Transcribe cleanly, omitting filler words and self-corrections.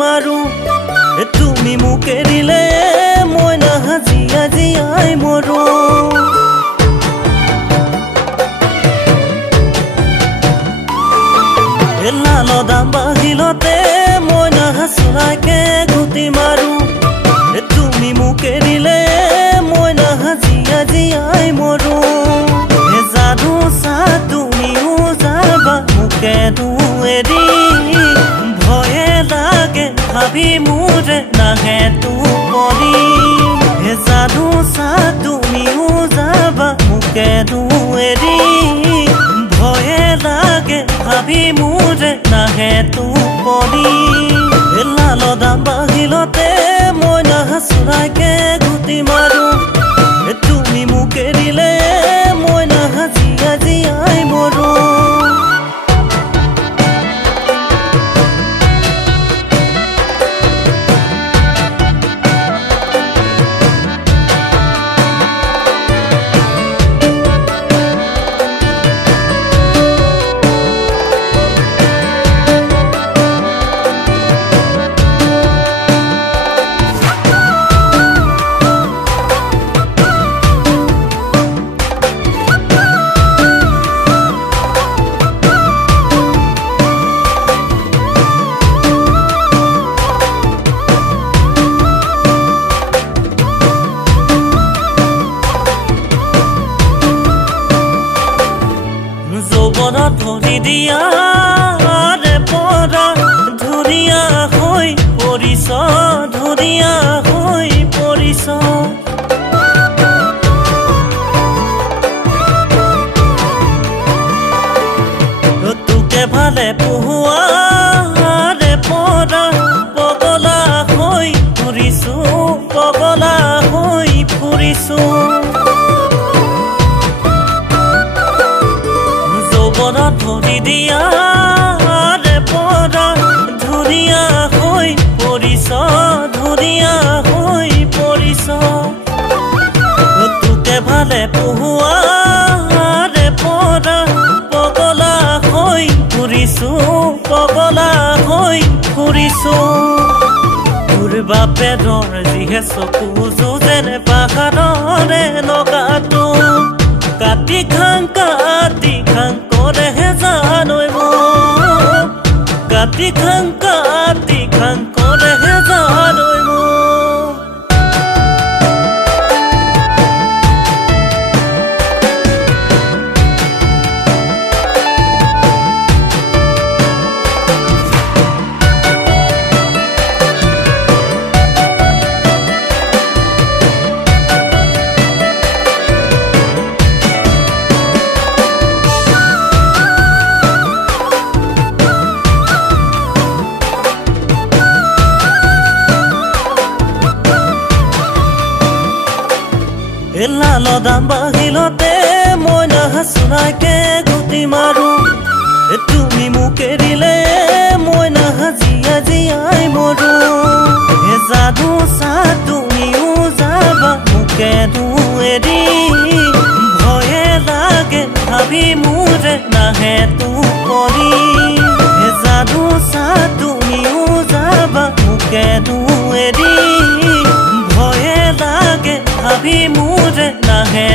মাৰো তুমি মোক এৰিলে মই নাহাজিয়া জীয়াই মৰো লাল দাম বাহিলতে মই নাহাচুৰাকে গুটি মাৰো তুমি মোক এৰিলে মই নাহাজিয়া জীয়াই মৰো যাদু চা তুমিও যাবা মোকে এৰি ভয়ে লাগে ভাবি মোৰে নাহে টোপনি যাদু চা তুমিও যাবা মোকে এৰি ভয়ে লাগে ভাবি মোৰে নাহে টোপনি লাল দাম বাহিলতে মই নাহাচুৰাকে গুটি মাৰো তুমি মোক এৰিলে মই নাহাজিয়া জীয়াই মৰো ধৰি দিয়া ৰে পৰা ধুনীয়া হৈ পৰিছ ধুনীয়া হৈ পৰিছ তোকে ভালে পোহোৱা ৰে পৰা পগলা হৈ ফুৰিছো পগলা হৈ ফুৰিছো ধৰি দিয়া ৰে পৰা ধুনীয়া হৈ পৰিছ ধুনীয়া হৈ পৰিছ তোকে ভালে পোহোৱা ৰে পৰা পগলা হৈ ফুৰিছো পগলা হৈ ফুৰিছো তোৰ বাপেৰৰ যিহে চকু যেনে পাহাৰৰে লগাটো কাটি খাং কৰেহে জানৈ মোক কাটি খাং কৰেহে জানৈ মোক লাল দাম বাহিলতে মই নাহাচুৰাকে গুটি মাৰো তুমি মোক এৰিলে মই নাহাজিয়া জীয়াই মৰো যাদু চা তুমিও যাবা মোকে এৰি ভয়ে লাগে ভাবি মোৰে নাহে টোপনি যাদু চা তুমিও যাবা মোকে এৰি ভয়ে লাগে ভাবি মোৰে নাহে